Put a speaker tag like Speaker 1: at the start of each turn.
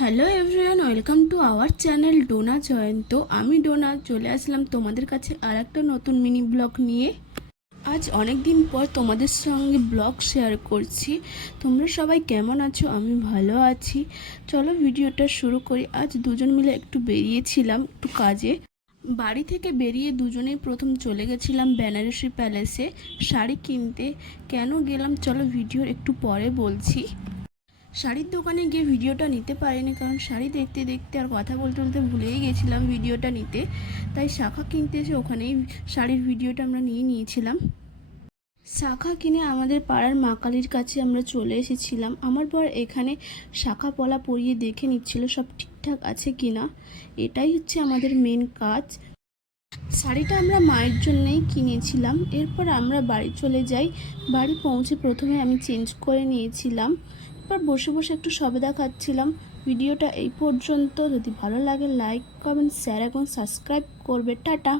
Speaker 1: Hello everyone welcome to our channel Dona Jayanta আমি ডোনা চলে আসলাম তোমাদের কাছে আর একটা নতুন মিনি ব্লগ নিয়ে। আজ অনেক দিন পর তোমাদের সঙ্গে ব্লগ শেয়ার করছি। তোমরা সবাই কেমন আছো? আমি ভালো আছি। চলো ভিডিওটা শুরু করি। আজ দুজন মিলে একটু বেরিয়েছিলাম একটু কাজে। বাড়ি থেকে বেরিয়ে দুজনেই প্রথম চলে গেছিলাম বেনারসি প্যালেসে শাড়ি কিনতে। কেন গেলাম? চলো ভিডিওর একটু পরে বলছি। শাড়ির দোকানে গিয়ে ভিডিওটা নিতে পারিনি, কারণ শাড়ি দেখতে দেখতে আর কথা বলতে বলতে ভুলেই গেছিলাম ভিডিওটা নিতে। তাই শাখা কিনতে এসে ওখানেই শাড়ির ভিডিওটা আমরা নিয়ে নিয়েছিলাম। শাখা কিনে আমাদের পাড়ার মা কালীর কাছে আমরা চলে এসেছিলাম। আমার পর এখানে শাখা পলা পরিয়ে দেখে নিচ্ছিল সব ঠিকঠাক আছে কিনা। এটাই হচ্ছে আমাদের মেন কাজ। শাড়িটা আমরা মায়ের জন্যই কিনেছিলাম। এরপর আমরা বাড়ি চলে যাই। বাড়ি পৌঁছে প্রথমে আমি চেঞ্জ করে নিয়েছিলাম। এরপর বসে বসে একটু সবে দেখাচ্ছিলাম ভিডিওটা এই পর্যন্ত। যদি ভালো লাগে লাইক কমেন্ট শেয়ার এবং সাবস্ক্রাইব করবে। টাটা।